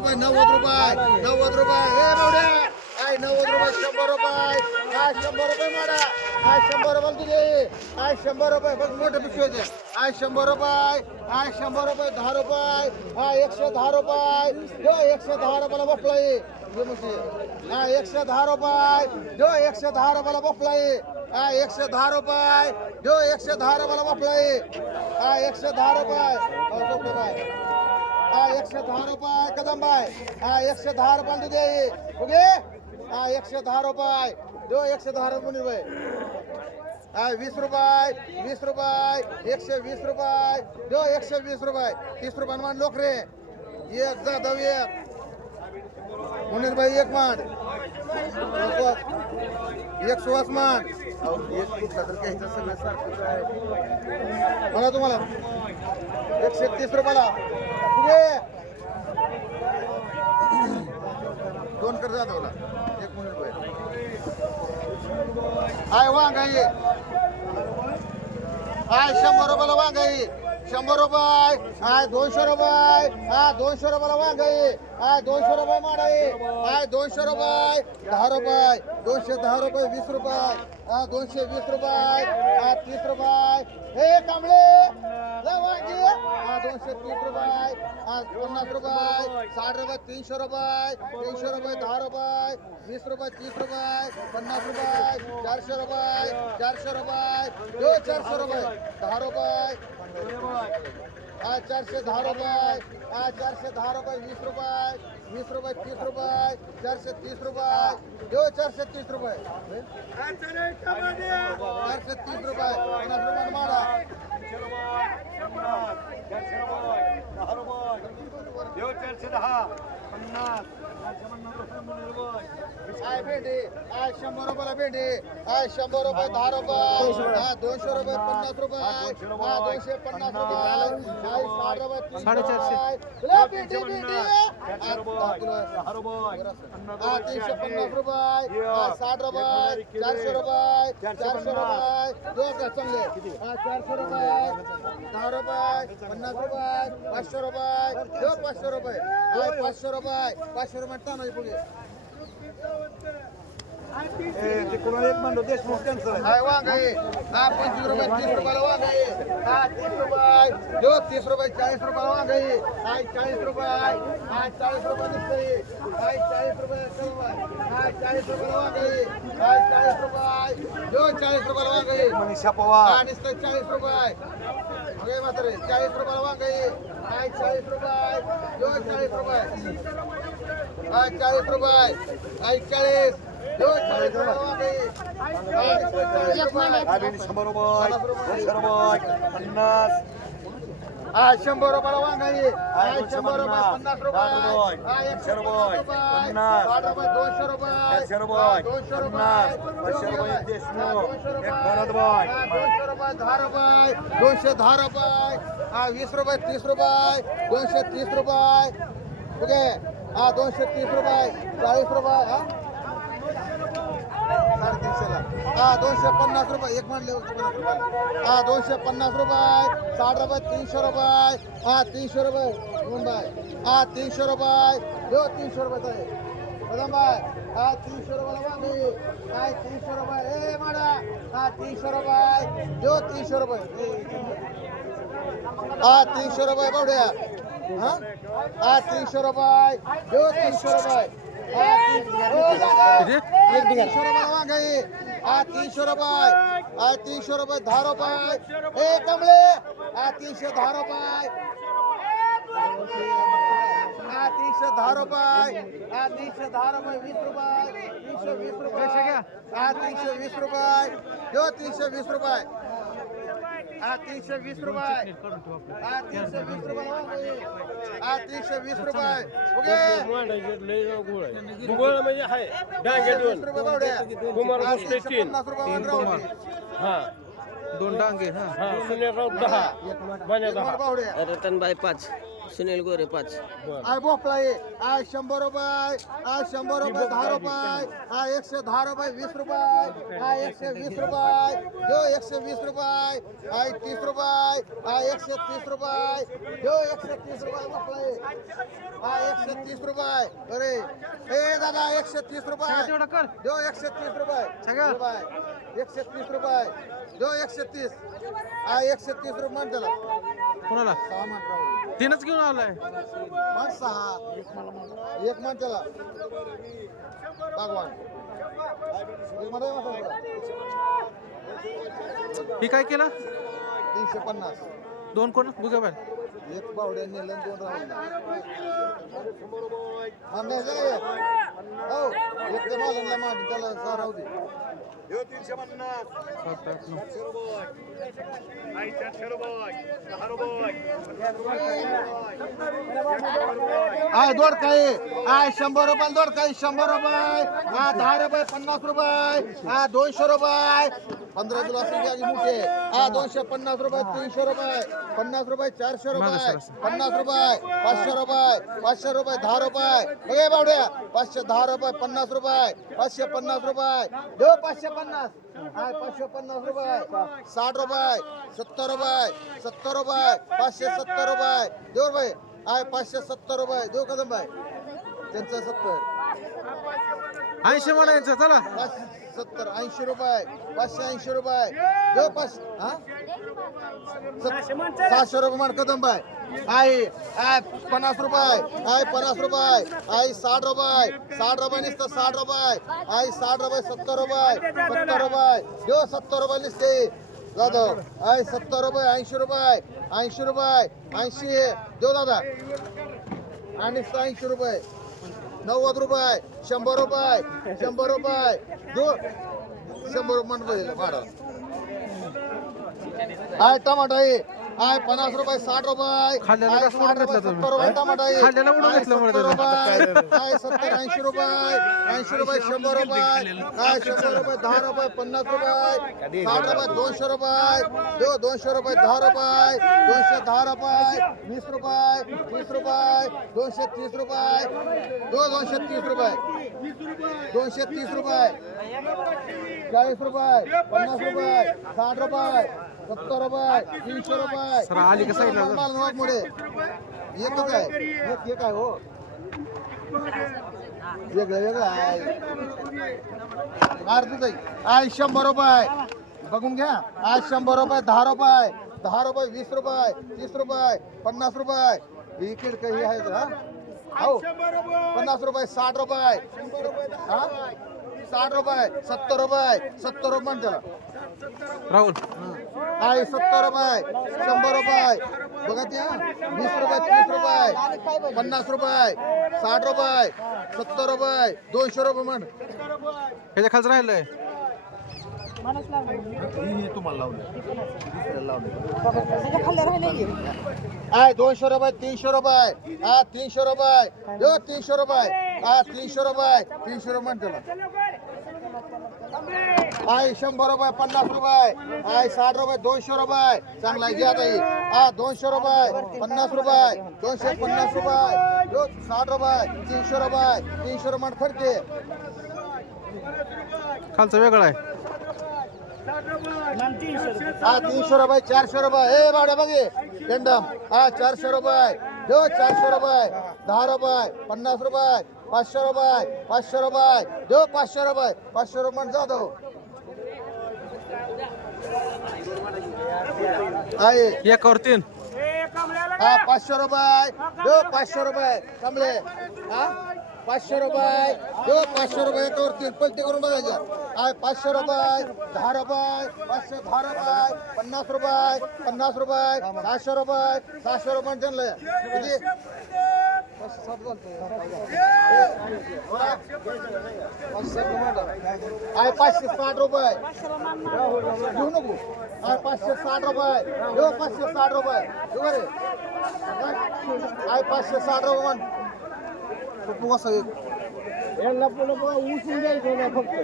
रुपये 90 रुपये हे बावड्या काय 90 रुपये 100 रुपये काय 100 रुपये माडा काय 100 रुपये तुझे काय 100 रुपये बघ मोठे पिशवी होते काय 100 रुपये काय 100 रुपये 10 रुपये हा 110 रुपये जो 110 रुपयाला बसला आहे हा 110 रुपये जो 110 रुपयाला बसला आहे हा 110 रुपये जो 110 रुपयाला बसला आहे हा 110 रुपये हा 110 रुपये कदम बाय हा 110 रुपयाला तुझे ओके हा 110 रुपये जो 110 रुपये हा 20 रुपये 120 रुपये जो 120 रुपये 30 रुपये मान लोक रे एक जाधव एक मुनीर भाई एक मान एक सुवास मान मला तुम्हाला 130 रुपयाला दोन कर जाधवला एक मुनीर भाई हाय वांगाई हाय 100 रुपयाला वांगाई 100 रुपये हाय 200 रुपये हा 200 रुपयाला वांगाई हाय 200 रुपये माडाई हाय 200 रुपये 10 रुपये 210 रुपये 20 रुपये हा 220 रुपये हा 30 रुपये हे कांबळे वांगी हा 230 रुपये हा 50 रुपये 60 रुपये 300 रुपये 10 रुपये 20 रुपये 30 रुपये 50 रुपये 400 रुपये 400 रुपये 400 रुपये 10 रुपये हा 410 रुपये हा 410 रुपये 20 रुपये 30 रुपये 430 रुपये 430 रुपये 430 रुपये 50 रुपये मारा हाय भेंडी हाय 100 रुपयाला भेंडी हाय 100 रुपये 10 रुपये हा 200 रुपये 50 रुपये हा 250 रुपये हाय 60 रुपये 350 हा 350 रुपये हा 60 रुपये 400 रुपये 400 रुपये दो का चांगले हा 400 रुपये 10 रुपये 50 रुपये 500 रुपये 500 रुपये हाय 500 रुपये 500 रुपये टाना पुढे ते कोणाला एक म्हणलो देशमुख त्यांचं हाय वांगाई हा 25 रुपये 30 रुपयाला वांगाई हा 30 रुपये जो 30 रुपये 40 रुपयाला वांगाई हाय 40 रुपये हाय 40 रुपये दिसतंय हाय 40 रुपये हाय 40 रुपयाला वांगाई हाय 40 रुपये जो 40 रुपयाला वांगाई मनीषा पवार हा दिसतंय 40 रुपये ओके म्हातारे 40 रुपयाला वांगाई हाय 40 रुपये जो 40 रुपये हाय 40 रुपये हाय 40 100 रुपये 50 हा 100 रुपयाला वांगाई हा 100 रुपये 50 रुपये हा 100 रुपये 50 रुपये 200 रुपये 200 रुपये 500 रुपये देशमुख 200 रुपये 10 रुपये 210 रुपये हा 20 रुपये 30 रुपये 230 रुपये ओके हा 230 रुपये 40 रुपये हा 350 हा 250 रुपये एक मानले हा 250 रुपये 60 रुपये 300 रुपये हा 300 रुपये मुंबई हा 300 रुपये जो 300 रुपये कदम भाई हा 300 रुपयाला वांगी हा 300 रुपये ए माडा हा 300 रुपये जो 300 रुपये हा 300 रुपये बावड्या हा 300 रुपये जो 300 रुपये हा 300 रुपयाला वांगाई हा 300 रुपये हा 300 रुपये 10 रुपये ए कमळे हा 310 रुपये हा 310 रुपये हा 310 रुपये 20 रुपये 320 रुपये हा 320 रुपये जो 320 रुपये हा 320 रुपये हा 320 रुपये हा 320 रुपये ओके भूगोळ म्हणजे आहे डांगे दोन कुमार गोष्ट 3 हा 2 डांगे हा हा 0 10 बन्या 10 रतन बाय 5 सुनील गोरे 5. आय भोपळा आहे आय 100 रुपये आय 100 रुपये 10 रुपये आय 110 रुपये 20 रुपये आय 120 रुपये जो 120 रुपये आय 30 रुपये आय 130 रुपये जो 130 रुपये भोपळा आहे आय 130 रुपये अरे ए दादा 130 रुपये जो 130 रुपये 130 रुपये जो 130 आय 130 रुपये म्हण त्याला कोणाला सामान राहू तीनच घेऊन आलाय मन 6 एक मन त्याला भगवान एक मध्ये ही काय केलं 350 दोन कोण बुगा बाय एक बावड्या नेलं आणि 2 राहून हो एक ते मालनला मार त्याला 6 राहू दे आय दोड काही आय 100 रुपये दोड काही 100 रुपये हा 10 रुपये 50 रुपये हा 200 रुपये 15 किलो असं घ्या मोठे हा 250 रुपये 300 रुपये 50 रुपये 400 रुपये 50 रुपये 500 रुपये 500 रुपये 10 रुपये बघे बावड्या 510 रुपये 50 रुपये 550 रुपये दो 550 हाय 550 रुपये 60 रुपये 70 रुपये 70 रुपये 570 रुपये देऊ रुपये हाय 570 रुपये देऊ कदम बाय त्यांचं 70 80 म्हणायचं चला 570 80 रुपये 580 रुपये देऊ 5 हा 600 रुपये मान कदम बाय आई 50 रुपये आई 50 रुपये आई 60 रुपये 60 रुपये नुसतं 60 रुपये आई 60 रुपये 70 रुपये 70 रुपये देऊ 70 रुपये नुसते जाधव आई 70 रुपये 80 रुपये 80 रुपये 80 देऊ दादा आणि 80 रुपये 90 रुपये 100 रुपये 100 रुपये दो 100 रुपये म्हणतो भाडं आय टमाटर आहे आय 50 रुपये 60 रुपये खाल्ल्याला आय का सोडून 60 रुपये घेतलं तुम्ही? 70 रुपये टमाटर आहे खाल्ल्याला उडून आय घेतलं म्हणून 70 त्याला. रुपये आय 70 80 रुपये 80 रुपये 100 रुपये आय 100 रुपये 10 रुपये 50 रुपये 60 रुपये 200 रुपये दो 200 रुपये 10 रुपये 210 रुपये 20 रुपये 30 रुपये 230 रुपये दो 230 रुपये 230 रुपये 40 रुपये 50 रुपये 60 रुपये 70 रुपये 300 रुपये सर आली का साईडला जरा? माल नवाब मोडे एकच आहे एक आहे हो वेगळं वेगळं आहे अर्धच आहे आय 100 रुपये बघून घ्या आय 100 रुपये 10 रुपये 10 रुपये 20 रुपये 30 रुपये 50 रुपये ही किडकं ही आहे हा हो 50 रुपये 60 रुपये हा 60 रुपये 70 रुपये 70 रुपये म्हण त्याला राहुल आई 70 रुपये 100 रुपये बघा त्या 20 रुपये 30 रुपये 50 रुपये 60 रुपये 70 रुपये 200 रुपये म्हण ह्याच्या खालचं राहिलंय तुम्हाला आय 200 रुपये 300 रुपये हा 300 रुपये जो 300 रुपये हा 300 रुपये 300 रुपये म्हण त्याला आय 100 रुपये 50 रुपये आय 60 रुपये 200 रुपये चांगला घ्या ताई हा 200 रुपये 50 रुपये 250 रुपये जो 60 रुपये 300 रुपये 300 रुपये खर्चे खालचं वेगळं आहे हा 300 रुपये 400 रुपये ए बावड्या बघे टेंडम हा 400 रुपये जो 400 रुपये 10 रुपये 50 रुपये 500 रुपये 500 रुपये जो 500 रुपये 500 रुपये जा दो आहे एकावर 3 हा 500 रुपये जो 500 रुपये कमले हा 500 रुपये जो 500 रुपये एकावर 3 पलटी करून बघायच्या आहे 500 रुपये 10 रुपये 510 रुपये 50 रुपये 50 रुपये 600 रुपये 600 रुपये त्यांना किती आहे 560 रुपये घेऊ नको आहे 560 रुपये घेऊ 560 रुपये घेऊ रे आहे 560 रुपये म्हण उचून द्यायचं ना फक्त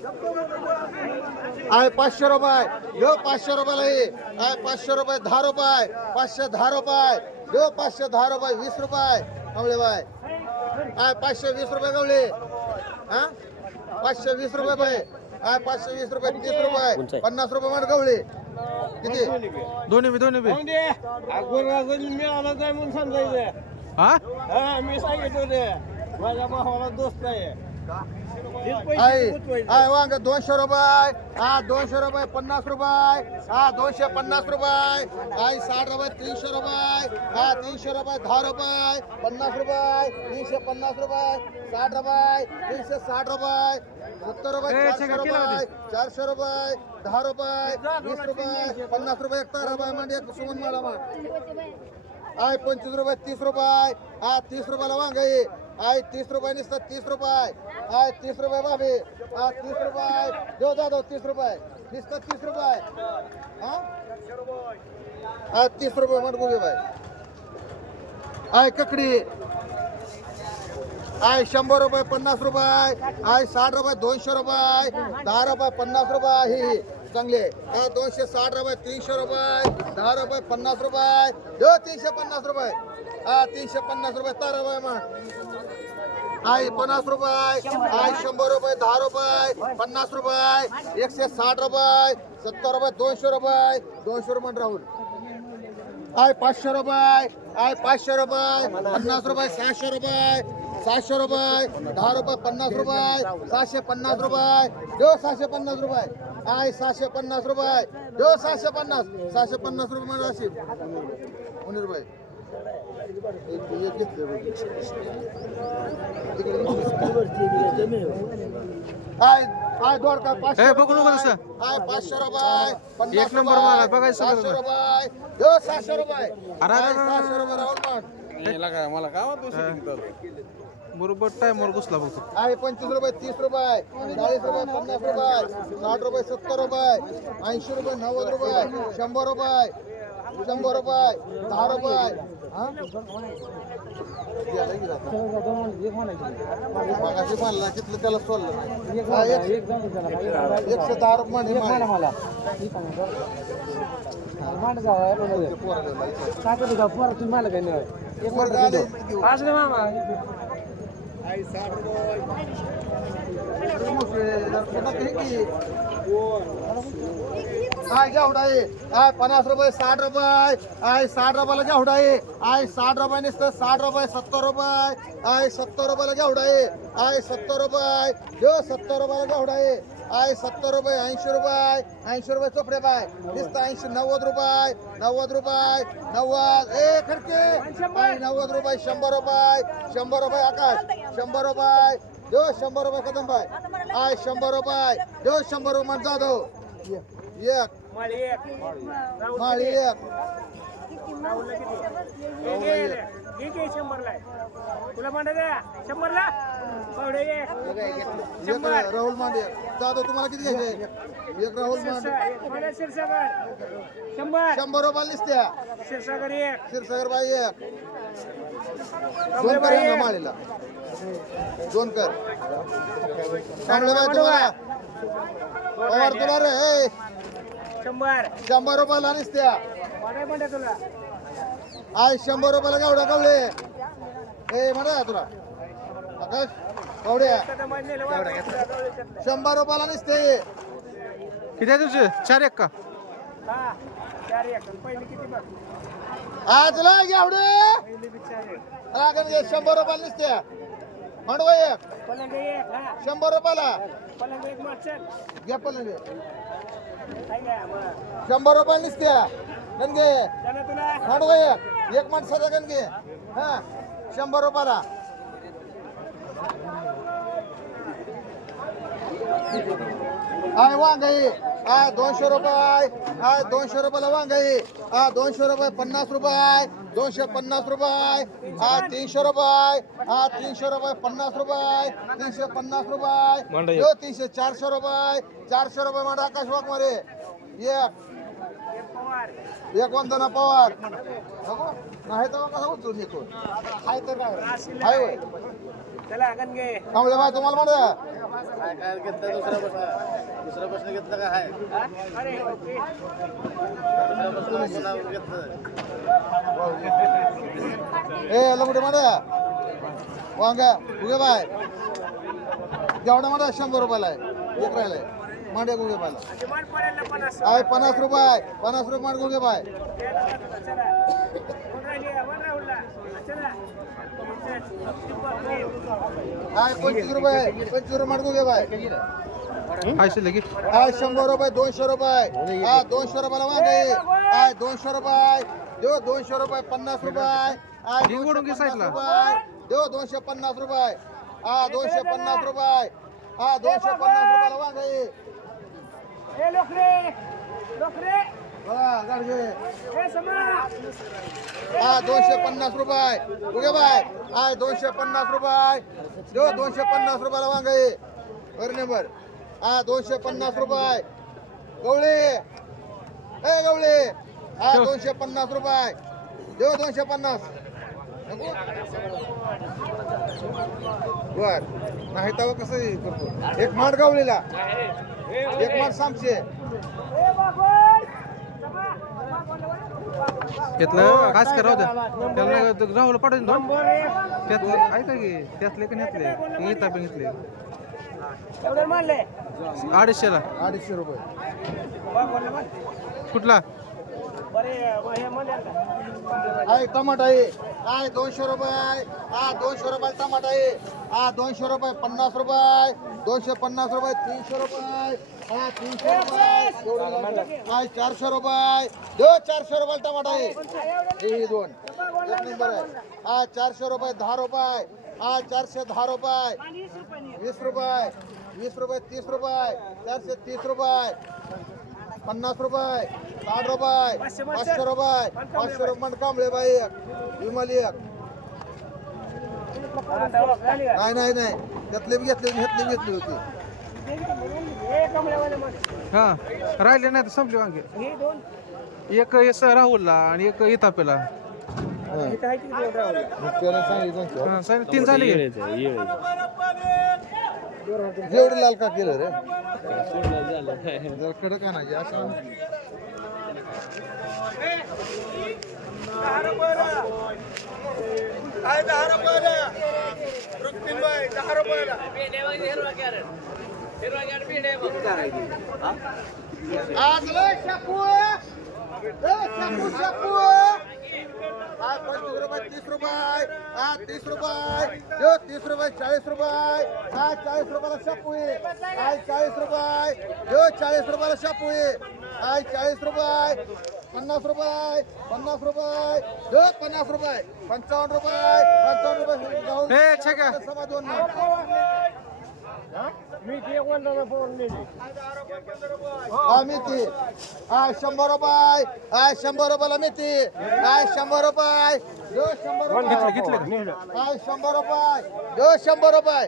आहे 500 रुपये देऊ 500 रुपयाला ये आहे 500 रुपये 10 रुपये 510 रुपये देऊ 510 रुपये 20 रुपये गवळे बाय आहे 520 रुपये गवळे हा 520 रुपये बाय आहे 520 रुपये 30 रुपये 50 रुपये मान गवळे किती दोन्ही बी मिळाला जाय म्हणून समजायचं हा हा मी सांगितलं ते माझ्या भावाला दोस्त आहे आहे वांग 200 रुपये हा 200 रुपये 50 रुपये हा 250 रुपये आहे 60 रुपये 300 रुपये हा 300 रुपये 10 रुपये 50 रुपये 350 रुपये 60 रुपये 360 रुपये 70 रुपये 400 रुपये 10 रुपये 20 रुपये 50 रुपये 1 रुपये म्हणजे एक सुमन मला आहे 25 रुपये 30 रुपये हा 30 रुपयाला वांग आहे 30 रुपये नुसतं 30 रुपये आहे 30 रुपये बाबी हा 30 रुपये देऊ दादा 30 रुपये नुसतं 30 रुपये हा 30 रुपये म्हणून बोलू बाय आहे ककडी आहे 100 रुपये 50 रुपये आहे 60 रुपये 200 रुपये 10 रुपये 50 रुपये ही चांगले 260 रुपये 300 रुपये 10 रुपये 50 रुपये देऊ 350 रुपये हा 350 रुपये 10 रुपये मग आहे 50 रुपये आहे 100 रुपये 10 रुपये 50 रुपये 160 रुपये 70 रुपये 200 रुपये 200 रुपये राहुल आहे 500 रुपये आहे 500 रुपये 50 रुपये 600 रुपये 700 रुपये 10 रुपये 50 रुपये 750 रुपये देऊ 750 रुपये आहे 750 रुपये देऊ 750 रुपये म्हणजे अशी मुनीर भाई हाय दोडका 500 ए, बघू नको तसं. हाय 500 रुपये 50 एक नंबर माल आहे, बघायचं सगळं. 700 रुपये देऊ 700 रुपये अरे, हाय, अरे, अरे, 700 रुपये राहुल मान बरोबर टाइमवर घुसला बघतो आहे 25 रुपये 30 रुपये 40 रुपये 50 रुपये 60 रुपये 70 रुपये 80 रुपये 90 रुपये 100 रुपये 100 रुपये 10 रुपये मगाशी मानला तिथलं त्याला सोडलं 110 रुपये मला घेवडा आहे 50 रुपये 60 रुपये आहे 60 रुपयाला घेवडा आहे 60 रुपये नुसतं 60 रुपये 70 रुपये आहे 70 रुपयाला घेवडा आहे 70 रुपये देऊ 70 रुपयाला घेवडा आहे 70 रुपये 80 रुपये 80 रुपये चोपडे बाय नुसतं 80 90 रुपये 90 रुपये 90 ए खडके 90 रुपये 100 रुपये 100 रुपये आकाश 100 रुपये देऊ 100 रुपये कदम बाय 100 रुपये देऊ 100 रुपये मग जाधव एक माळी एक राहुल मांडे दादा तुम्हाला किती घ्यायचे एक राहुल मांडे 100 रुपयाला निसत्या क्षीरसागर बाई एक 2 कर यांना माळीला 2 कर चांगलं बाय तुम्हाला पवार तुला रे 100 रुपयाला निसत्या आज 100 रुपयाला केवढा कवडे ए म्हणा तुला आकाश कवड्या 100 रुपयाला निसते किती आहे तुझे 4-1 का आज ला केवढे लागन घे 100 रुपयाला निसत्या म्हणवा एक 100 रुपयाला घ्या पलंग 100 रुपयाला निसत्या गणगे म्हणवा एक माणसाचा गणगे हा 100 रुपयाला आय वांग आहे 200 रुपये 200 रुपयाला वांग आहे 200 रुपये 50 रुपये 250 रुपये 300 रुपये 300 रुपये 50 रुपये 350 रुपये 300 400 रुपये 400 रुपये मध्ये आकाश वाघ मध्ये एक एक वंदना पवार नको? नाही तर कसा उचलून येतो हाय तर काय हाय होय. कांबळे बाय तुम्हाला म्हणा काय घेतलं दुसरा प्रश्न घेतला का हाय दुसरा प्रश्न घेतलं ए लंगडे म्हणा वांगा उगे बाय जेवढा म्हणा 100 रुपयाला आहे एक राहिलाय मांडे गुगे बायला आहे 50 रुपये मांड गुगे बाय आहे 25 रुपये मांड गुगे बाय काय शिल्लक आहे? आहे 100 रुपये 200 रुपये हा 200 रुपयाला वांगा आहे 200 रुपये देऊ 200 रुपये 50 रुपये आहे निवडून घे साईडला. देऊ 250 रुपये हा 250 रुपये हा 250 रुपयाला वांगा आहे बघा गाडगे हा 250 रुपये उगे बाय हा 250 रुपये देऊ 250 रुपयाला वांगा आहे बरं नंबर हा 250 रुपये गवळे ए गवळे हा 250 रुपये देऊ 250 नको बर नाही तर कसं करतो एक माठ गवळीला एक माठ सामशे त्यातलं काच करावं द्या त्याला राहुल पाठवून दोन त्यातलं ऐका की त्यातले का घेतले येता पण घेतले 250ला 250 रुपये कुठला आहे टमाटा आहे 200 रुपये हा 200 रुपये टमाटा आहे हा 200 रुपये 50 रुपये 250 रुपये 300 रुपये हा 300 रुपये आहे 400 रुपये दो 400 रुपये टमाटा आहे हे दोन एक नंबर आहे हा 400 रुपये 10 रुपये हा 410 रुपये 20 रुपये 20 रुपये 30 रुपये 430 रुपये 50 रुपये 60 रुपये 500 रुपये 500 रुपये कांबळे बाई एक विमल एक नाही त्यातले बी घेतले घेतली होती हा राहिले नाही तर संपले वांगे एक एस राहुलला आणि एक इतापेला हा, साहेब, 3 झाले जेवढे लाल का केलं रे जरा कडक आहे ना की असं आज लय शापू शापू हा 25 रुपये 30 रुपये हा 30 रुपये देऊ 30 रुपये 40 रुपये हा 40 रुपयाला शापू आहे 40 रुपये देऊ 40 रुपयाला शापू आहे 40 रुपये 50 रुपये 50 रुपये देऊ 50 रुपये 55 रुपये 55 ए, छक्या. रुपये समा दोन ना हा मेथी हा 100 रुपये हा 100 रुपयाला मेथी हा 100 रुपये दो 100 रुपये हा 100 रुपये दो 100 रुपये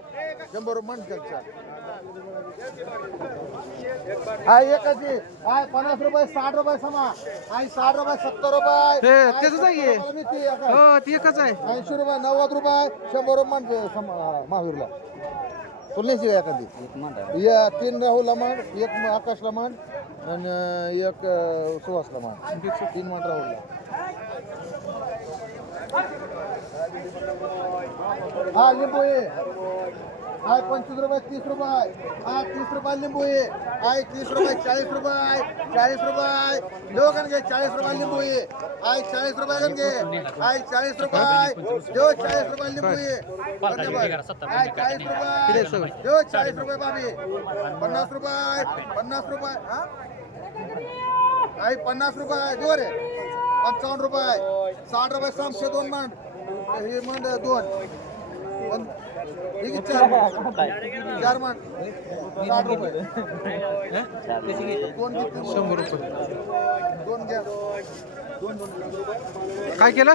100 रुपये म्हणतात हा एकाची हा 50 रुपये 60 रुपये समा हा 60 रुपये 70 रुपये हे, त्याचंच आहे हे. मेथी हो ती एकच आहे 80 रुपये 90 रुपये 100 रुपये म्हणते महावीरला तुला नाही एखादी या 3 राहुलला मांड एक आकाशला मांड आणि एक सुहासला मांड 3 मांड राहुलला हा लिंबू आहे हा 25 रुपये 30 रुपये हा 30 रुपये लिंबू आहे हा 30 रुपये 40 रुपये 40 रुपये दोघं घे 40 रुपये लिंबू आहे हा 40 रुपये घे हा 40 रुपये देऊ 40 रुपये लिंबू आहे धन्यवाद हा 40 रुपये देऊ 40 रुपये बाबी 50 रुपये 50 रुपये हा 50 रुपये देऊ रे 55 रुपये 60 रुपये 702 मांड हे मांड 2 ठीक आहे 4 मांड 60 रुपये 100 रुपये 2 घ्या काय केलं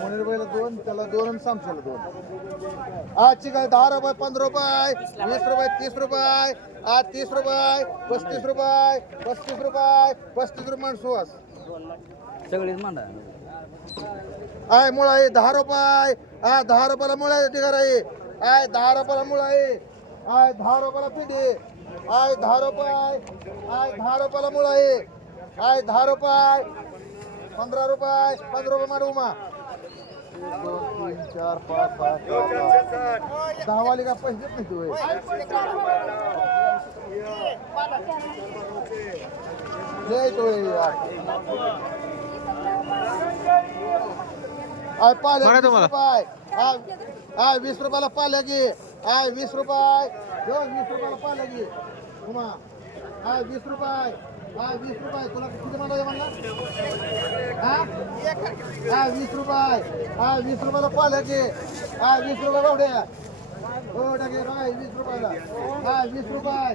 मुनीर बैला 2 त्याला 2 आणि सामशाला 2 आजची काय 10 रुपये 15 रुपये 20 रुपये 30 रुपये आज 30 रुपये 35 रुपये 35 रुपये 35 रुपये सुवास सगळीच मांडा आय मुळा आहे 10 रुपये 10 रुपयाला मुळा आहे ढिगार आहे 10 रुपयाला मुळा आहे 10 रुपयाला पिढी आय 10 रुपये 10 रुपयाला मुळा आहे 10 रुपये 15 रुपये 15 रुपये माडू मा 1 2 3 4 5 6 10 वाली का पैसे देत नाही तू लय तो यार आय पाले बरं तुम्हाला. 20 रुपयाला पाल्या की 20 रुपये 20 रुपयाला पाल्या की तुम्हा 20 रुपये 20 रुपये तुला किती मांडायचं म्हणला 20 रुपये 20 रुपयाला पाल्या की 20 रुपये बावड्या हो टाके बाय 20 रुपयाला 20 रुपये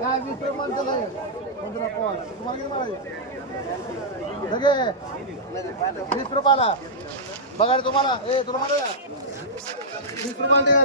20 रुपये माणसाला 15 पॉल तुम्हाला किती मारायचं लगे 20 रुपयाला बघा रे तुम्हाला तुला मारूया 20 रुपयाला